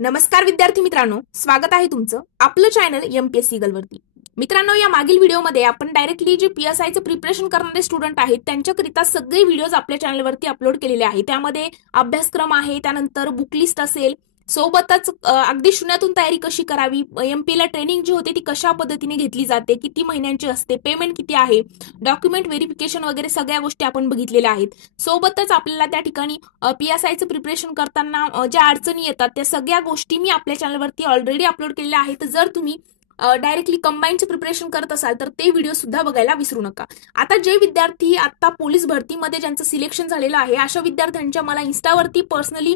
नमस्कार विद्यार्थी मित्रांनो, स्वागत आहे तुमचं आपलं चॅनल एमपीएससी ईगल वरती। मित्रांनो, या मागील व्हिडिओमध्ये आपण डायरेक्टली जे पीएसआयचं प्रिपरेशन करणारे स्टुडंट आहेत त्यांच्याकरिता सगळे व्हिडिओज आपल्या चॅनलवरती अपलोड केलेले आहेत। त्यामध्ये अभ्यासक्रम आहे, त्यानंतर बुक लिस्ट असेल, सोबतच अगदी शून्यातून तयारी कशी करावी, एमपीला ट्रेनिंग जी होते ती कशा पद्धतीने घेतली जाते, किती महिन्यांची असते, पेमेंट किती आहे, डॉक्युमेंट व्हेरिफिकेशन वगैरे सगळ्या गोष्टी आपण बघितलेल्या आहेत। सोबतच आपल्याला त्या ठिकाणी पीएसआयचं प्रिपरेशन करताना ज्या अडचणी येतात त्या सगळ्या गोष्टी मी आपल्या चॅनलवरती ऑलरेडी अपलोड केलेल्या आहेत। जर तुम्ही डायरेक्टली कंबाईनचं प्रिपरेशन करत असाल तर ते व्हिडिओ सुद्धा बघायला विसरू नका। आता जे विद्यार्थी आता पोलीस भरतीमध्ये ज्यांचं सिलेक्शन झालेलं आहे अशा विद्यार्थ्यांच्या मला इन्स्टावरती पर्सनली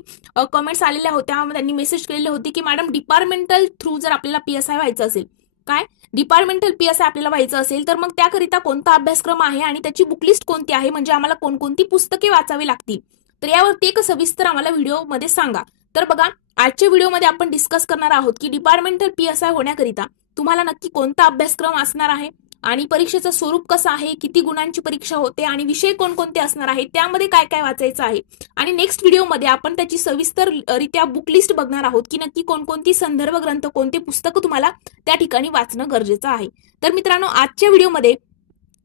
कमेंट्स आलेल्या होत्या, त्यांनी मेसेज केलेले होते की मॅडम डिपार्टमेंटल थ्रू जर आपल्याला पीएसआय व्हायचं असेल, काय डिपार्टमेंटल पीएसआय आपल्याला व्हायचं असेल तर मग त्याकरिता कोणता अभ्यासक्रम आहे आणि त्याची बुकलिस्ट कोणती आहे, म्हणजे आम्हाला कोणकोणती पुस्तके वाचावी लागतील, तर यावरती एक सविस्तर आम्हाला व्हिडिओमध्ये सांगा। तर बघा, आजच्या व्हिडिओमध्ये आपण डिस्कस करणार आहोत की डिपार्टमेंटल पीएसआय होण्याकरिता तुम्हाला नक्की कोणता अभ्यासक्रम असणार आहे आणि परीक्षेचं स्वरूप कसं आहे, किती गुणांची परीक्षा होते आणि विषय कोणकोणते असणार आहेत, त्यामध्ये काय काय वाचायचं आहे आणि नेक्स्ट व्हिडिओमध्ये आपण त्याची सविस्तररित्या बुक लिस्ट बघणार आहोत की नक्की कोणकोणती संदर्भ ग्रंथ, कोणते पुस्तकं तुम्हाला त्या ठिकाणी वाचणं गरजेचं आहे। तर मित्रांनो, आजच्या व्हिडिओमध्ये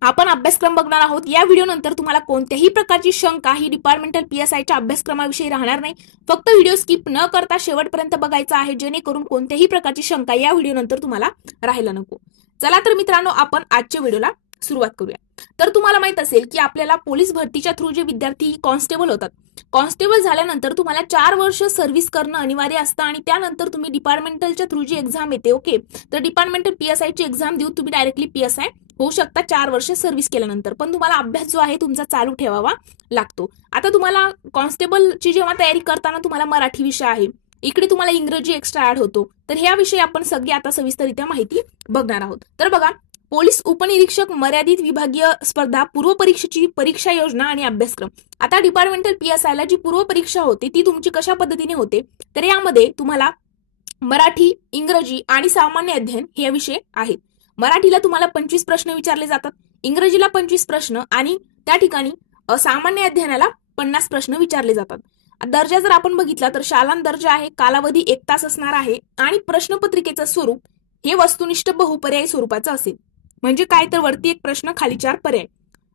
आपण अभ्यासक्रम बघणार आहोत। या व्हिडिओ नंतर तुम्हाला कोणत्याही प्रकारची शंका ही डिपार्टमेंटल पीएसआयच्या अभ्यासक्रमाविषयी राहणार नाही। फक्त व्हिडिओ स्किप न करता शेवटपर्यंत बघायचा आहे, जेणेकरून कोणत्याही प्रकारची शंका या व्हिडिओ नंतर तुम्हाला राहायला नको। चला तर मित्रांनो, आपण आजच्या व्हिडिओला सुरुवात करूया। तर तुम्हाला माहित असेल की आपल्याला पोलीस भरतीच्या थ्रू जे विद्यार्थी कॉन्स्टेबल होतात, कॉन्स्टेबल झाल्यानंतर तुम्हाला 4 वर्ष सर्व्हिस करणं अनिवार्य असतं आणि त्यानंतर तुम्ही डिपार्टमेंटलच्या थ्रू जी एक्झाम येते, ओके, तर डिपार्टमेंटल पीएसआयची एक्झाम देऊन तुम्ही डायरेक्टली पीएसआय होऊ शकता 4 वर्ष सर्व्हिस केल्यानंतर। पण तुम्हाला अभ्यास जो आहे तुमचा चालू ठेवावा लागतो। आता तुम्हाला कॉन्स्टेबलची जेव्हा तयारी करताना तुम्हाला मराठी विषय आहे, इकडे तुम्हाला इंग्रजी एक्स्ट्रा ऍड होतो, तर ह्याविषयी आपण सगळी आता सविस्तररित्या माहिती बघणार आहोत। तर बघा, पोलीस उपनिरीक्षक मर्यादित विभागीय स्पर्धा पूर्व परीक्षेची परीक्षा योजना आणि अभ्यासक्रम। आता डिपार्टमेंटल पीएसआयला जी पूर्व परीक्षा होते ती तुमची कशा पद्धतीने होते, तर यामध्ये तुम्हाला मराठी, इंग्रजी आणि सामान्य अध्ययन हे विषय आहेत। मराठीला तुम्हाला 25 प्रश्न विचारले जातात, इंग्रजीला 25 प्रश्न आणि त्या ठिकाणी सामान्य अध्ययनाला 50 प्रश्न विचारले जातात। दर्जा जर आपण बघितला तर शालांत दर्जा आहे, कालावधी 1 तास असणार आहे आणि प्रश्नपत्रिकेचं स्वरूप हे वस्तुनिष्ठ बहुपर्यायी स्वरूपाचं असेल। म्हणजे काय, तर वरती 1 प्रश्न, खाली 4 पर्याय।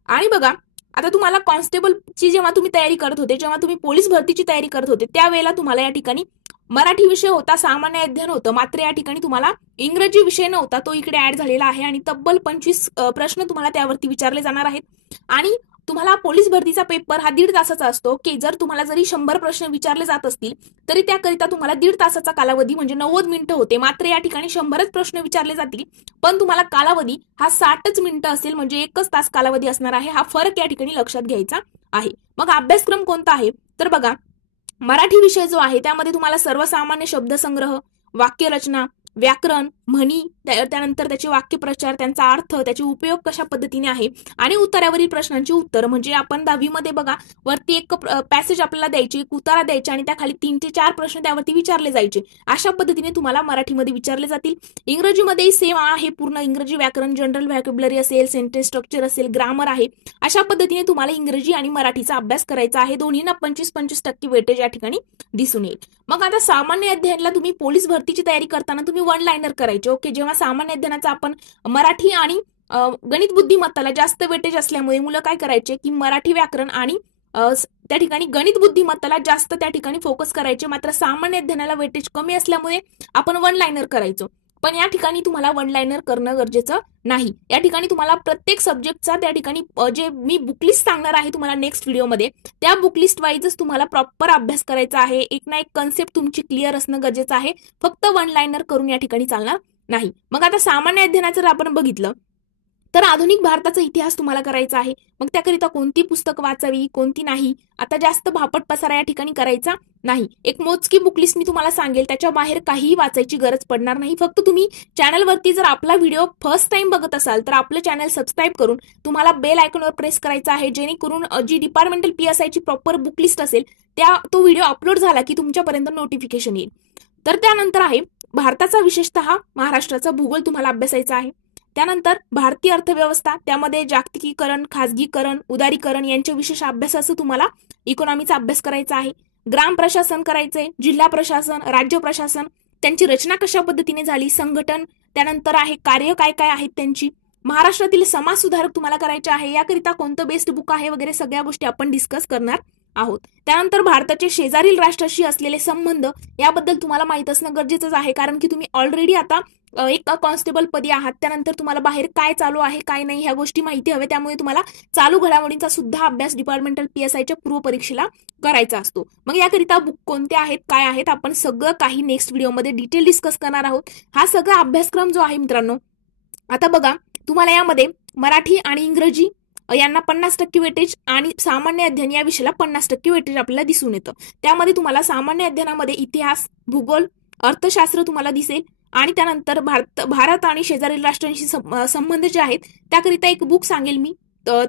आणि बघा, आता तुम्हाला कॉन्स्टेबलची जेव्हा तुम्ही तयारी करत होते, जेव्हा तुम्ही पोलीस भरतीची तयारी करत होते, त्यावेळेला तुम्हाला या ठिकाणी मराठी विषय होता, सामान्य अध्ययन होतं, मात्र या ठिकाणी तुम्हाला इंग्रजी विषय नव्हता, तो इकडे ऍड झालेला आहे आणि तब्बल 25 प्रश्न तुम्हाला त्यावरती विचारले जाणार आहेत। आणि तुम्हाला पोलीस भरतीचा पेपर हा 1.5 तासाचा असतो, की जर तुम्हाला जरी 100 प्रश्न विचारले जात असतील तरी त्याकरिता तुम्हाला 1.5 तासाचा कालावधी म्हणजे 90 मिनिटं होते, मात्र या ठिकाणी 100च प्रश्न विचारले जातील पण तुम्हाला कालावधी हा 60च मिनिटं असेल, म्हणजे 1च तास कालावधी असणार आहे। हा फरक या ठिकाणी लक्षात घ्यायचा आहे। मग अभ्यासक्रम कोणता आहे, तर बघा, मराठी विषय जो आहे त्यामध्ये तुम्हाला सर्वसामान्य शब्दसंग्रह, वाक्यरचना, व्याकरण, म्हणी, त्यानंतर त्याचे वाक्यप्रचार, त्यांचा अर्थ, त्याचे उपयोग कशा पद्धतीने आहे आणि उत्तरावरील प्रश्नांची उत्तर, म्हणजे आपण 10वी मध्ये बघा वरती एक पॅसेज आपल्याला द्यायची, एक उतारा द्यायचा आणि त्या खाली 3 ते 4 प्रश्न त्यावरती विचारले जायचे। अशा पद्धतीने तुम्हाला मराठीमध्ये विचारले जातील। इंग्रजीमध्येही सेम आहे, पूर्ण इंग्रजी व्याकरण, जनरल व्हॅकॅब्युलरी असेल, सेंटेन्स स्ट्रक्चर असेल, ग्रामर आहे। अशा पद्धतीने तुम्हाला इंग्रजी आणि मराठीचा अभ्यास करायचा आहे। दोन्हींना 25-25% वेटेज या ठिकाणी दिसून येईल। मग आता सामान्य अध्ययनाला तुम्ही पोलीस भरतीची तयारी करताना तुम्ही 1 लाइनर करायचे, ओके। जेव्हा सामान्य अध्ययनाचा आपण मराठी आणि गणित बुद्धिमत्ताला जास्त वेटेज असल्यामुळे मुलं काय करायचे की मराठी व्याकरण आणि त्या ठिकाणी गणित बुद्धिमत्ताला जास्त त्या ठिकाणी फोकस करायचे, मात्र सामान्य अध्ययनाला वेटेज कमी असल्यामुळे आपण 1 लाइनर करायचो। पण या ठिकाणी तुम्हाला 1 लाइनर करणं गरजेचं नाही। या ठिकाणी तुम्हाला प्रत्येक सब्जेक्टचा त्या ठिकाणी जे मी बुकलिस्ट सांगणार आहे तुम्हाला नेक्स्ट व्हिडिओमध्ये, त्या बुकलिस्ट वाईजच तुम्हाला प्रॉपर अभ्यास करायचा आहे। एक ना एक कन्सेप्ट तुमची क्लिअर असणं गरजेचं आहे, फक्त 1 लाइनर करून या ठिकाणी चालणार नाही। मग आता सामान्य अध्ययनाचं जर आपण बघितलं तर आधुनिक भारताचा इतिहास तुम्हाला करायचा आहे। मग त्याकरिता कोणती पुस्तक वाचावी, कोणती नाही, आता जास्त भापट पसारा या ठिकाणी करायचा नाही। एक मोजकी बुकलिस्ट मी तुम्हाला सांगेल, त्याच्या बाहेर काहीही वाचायची गरज पडणार नाही। फक्त तुम्ही चॅनलवरती जर आपला व्हिडिओ फर्स्ट टाइम बघत असाल तर आपलं चॅनल सबस्क्राईब करून तुम्हाला बेल आयकॉनवर प्रेस करायचं आहे, जेणेकरून जी डिपार्टमेंटल पीएसआयची प्रॉपर बुकलिस्ट असेल तो व्हिडिओ अपलोड झाला की तुमच्यापर्यंत नोटिफिकेशन येईल। तर त्यानंतर आहे भारताचा, विशेषतः महाराष्ट्राचा भूगोल तुम्हाला अभ्यासायचा आहे। त्यानंतर भारतीय अर्थव्यवस्था, त्यामध्ये जागतिकीकरण, खाजगीकरण, उदारीकरण यांच्या विशेष अभ्यासाचं तुम्हाला इकॉनॉमीचा अभ्यास करायचा आहे। ग्राम प्रशासन करायचंय, जिल्हा प्रशासन, राज्य प्रशासन, त्यांची रचना कशा पद्धतीने झाली, संघटन, त्यानंतर आहे कार्य काय काय आहेत त्यांची, महाराष्ट्रातील समाज सुधारक तुम्हाला करायचे आहे, याकरिता कोणतं बेस्ट बुक आहे वगैरे सगळ्या गोष्टी आपण डिस्कस करणार आहोत. त्यानंतर भारताचे शेजारील राष्ट्राशी असलेले संबंध याबद्दल तुम्हाला माहित असणं गरजेचंच आहे, कारण की तुम्ही ऑलरेडी आता एक कॉन्स्टेबल पदी आहात. त्यानंतर तुम्हाला बाहेर काय चालू आहे काय नाही ह्या गोष्टी माहिती हव्या, त्यामुळे तुम्हाला चालू घडामोडींचा सुद्धा अभ्यास डिपार्टमेंटल PSIच्या पूर्व परीक्षेला करायचा असतो. मग याकरिता बुक कोणते आहेत काय आहेत आपण सगळं काही नेक्स्ट व्हिडिओमध्ये डिटेल डिस्कस करणार आहोत. हा सगळा अभ्यासक्रम जो आहे मित्रांनो, आता बघा तुम्हाला यामध्ये मराठी आणि इंग्रजी यांना 50% वेटेज आणि सामान्य अध्ययन या विषयाला 50% वेटेज आपल्याला दिसून येतं. त्यामध्ये तुम्हाला सामान्य अध्ययनामध्ये इतिहास, भूगोल, अर्थशास्त्र तुम्हाला दिसेल आणि त्यानंतर भारत आणि शेजारील राष्ट्रांशी संबंध जे आहेत त्याकरिता एक बुक सांगेल मी,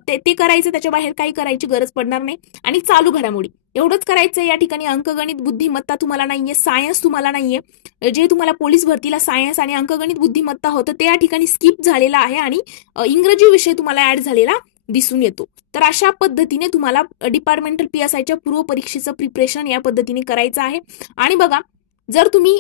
ते करायचं, त्याच्या बाहेर काही करायची गरज पडणार नाही. आणि चालू घडामोडी एवढंच करायचं. या ठिकाणी अंकगणित बुद्धिमत्ता तुम्हाला नाहीये, सायन्स तुम्हाला नाहीये. जे तुम्हाला पोलीस भरतीला सायन्स आणि अंकगणित बुद्धिमत्ता होतं ते या ठिकाणी स्किप झालेलं आहे आणि इंग्रजी विषय तुम्हाला ऍड झालेला दिसून येतो. तर अशा पद्धतीने तुम्हाला डिपार्टमेंटल PSIच्या पूर्व परीक्षेचं प्रिपरेशन या पद्धतीने करायचं आहे. आणि बघा जर तुम्ही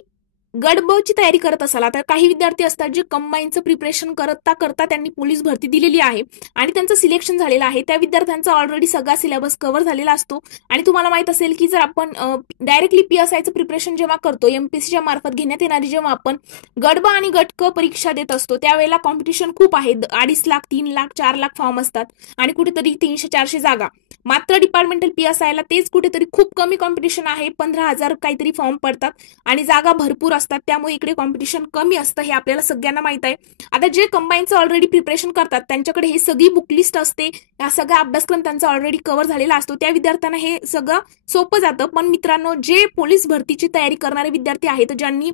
गट ब ची तयारी करत असाल, आता काही विद्यार्थी असतात जे कंबाईनचं प्रिपरेशन करता करता त्यांनी पोलीस भरती दिलेली आहे आणि त्यांचं सिलेक्शन झालेलं आहे, त्या विद्यार्थ्यांचा ऑलरेडी सगळा सिलेबस कव्हर झालेला असतो. आणि तुम्हाला माहित असेल की जर आपण डायरेक्टली PSIचं प्रिपरेशन जेव्हा करतो, MPSCच्या मार्फत घेण्यात येणारी जेव्हा आपण गट ब आणि गट क परीक्षा देत असतो त्यावेळेला कॉम्पिटिशन खूप आहे. 2.5 लाख 3 लाख 4 लाख फॉर्म असतात आणि कुठेतरी 300-400 जागा. मात्र डिपार्टमेंटल PSIला तेच कुठेतरी खूप कमी कॉम्पिटिशन आहे, 15,000 काहीतरी फॉर्म पडतात आणि जागा भरपूर असतात. त्यामुळे इकडे कॉम्पिटिशन कमी असतं, हे आपल्याला सगळ्यांना माहित आहे. आता जे कंबाईनचं ऑलरेडी प्रिपरेशन करतात त्यांच्याकडे हे सगळी बुकलिस्ट असते, हा सगळा अभ्यासक्रम त्यांचा ऑलरेडी कव्हर झालेला असतो, त्या विद्यार्थ्यांना हे सगळं सोपं जातं. पण मित्रांनो, जे पोलीस भरतीची तयारी करणारे विद्यार्थी आहेत ज्यांनी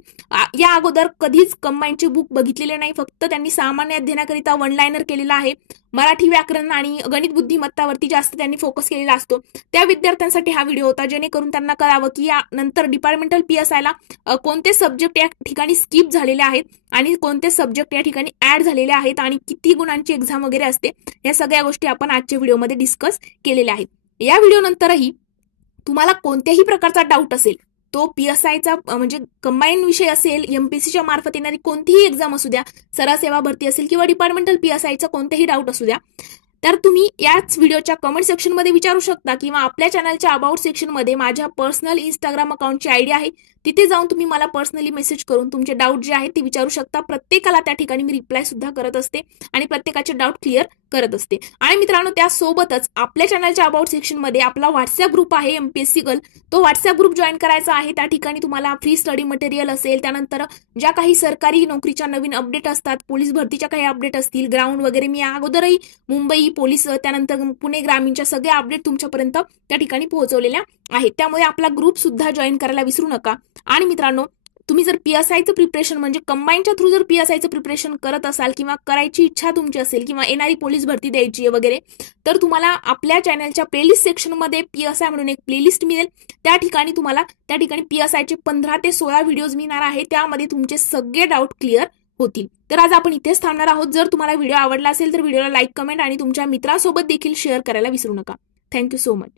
या अगोदर कधीच कंबाईनचे बुक बघितलेले नाही, फक्त त्यांनी सामान्य अध्ययनाकरिता वन लायनर केलेला आहे, मराठी व्याकरण आणि गणित बुद्धिमत्तावरती जास्त त्यांनी फोकस केलेला असतो, त्या विद्यार्थ्यांसाठी हा व्हिडिओ होता, जेणेकरून त्यांना कळावं की या नंतर डिपार्टमेंटल PSIला कोणते सब्जेक्ट या ठिकाणी स्किप झालेले आहेत आणि कोणते सब्जेक्ट या ठिकाणी ऍड झालेले आहेत आणि किती गुणांची एक्झाम वगैरे असते, या सगळ्या गोष्टी आपण आजच्या व्हिडिओमध्ये डिस्कस केलेल्या आहेत. या व्हिडिओ नंतरही तुम्हाला कोणत्याही प्रकारचा डाऊट असेल, तो PSIचा म्हणजे कंबाईन विषय असेल, MPSCच्या मार्फत येणारी कोणतीही एक्झाम असू द्या, सरळ सेवा भरती असेल किंवा डिपार्टमेंटल PSIचा कोणतेही डाऊट असू द्या, तर तुम्ही याच व्हिडिओच्या कमेंट सेक्शनमध्ये विचारू शकता किंवा आपल्या चॅनलच्या अबाउट सेक्शनमध्ये माझ्या पर्सनल इंस्टाग्राम अकाउंटची ID आहे, तिथे जाऊन तुम्ही मला पर्सनली मेसेज करून तुमचे डाऊट जे आहेत ते विचारू शकता. प्रत्येकाला त्या ठिकाणी मी रिप्लाय सुद्धा करत असते आणि प्रत्येकाचे डाऊट क्लिअर करत असते. आणि मित्रांनो, त्यासोबतच आपल्या चॅनलच्या अबाउट सेक्शनमध्ये आपला व्हॉट्सअप ग्रुप आहे MPSC गर्ल, तो व्हॉट्सअप ग्रुप जॉईन करायचा आहे. त्या ठिकाणी तुम्हाला फ्री स्टडी मटेरियल असेल, त्यानंतर ज्या काही सरकारी नोकरीच्या नवीन अपडेट असतात, पोलीस भरतीच्या काही अपडेट असतील, ग्राउंड वगैरे, मी अगोदरही मुंबई पोलीस त्यानंतर पुणे ग्रामीणच्या सगळ्या अपडेट तुमच्यापर्यंत त्या ठिकाणी पोहोचवलेल्या आहेत. त्यामुळे आपला ग्रुप सुद्धा जॉईन करायला विसरू नका. आणि मित्रांनो, तुम्ही जर PSIचं प्रिपरेशन म्हणजे कंबाईनच्या थ्रू जर PSIचं प्रिपरेशन करत असाल किंवा करायची इच्छा तुमची असेल किंवा येणारी पोलीस भरती द्यायची आहे वगैरे, तर तुम्हाला आपल्या चॅनलच्या प्लेलिस्ट सेक्शनमध्ये PSI म्हणून एक प्लेलिस्ट मिळेल. त्या ठिकाणी तुम्हाला PSIचे 15 ते 16 व्हिडिओज मिळणार आहे, त्यामध्ये तुमचे सगळे डाऊट क्लिअर होतील. तर आज आपण इथेच थांबणार आहोत. जर तुम्हाला व्हिडिओ आवडला असेल तर व्हिडिओला लाईक, कमेंट आणि तुमच्या मित्रांसोबत देखील शेअर करायला विसरू नका. Thank you so much.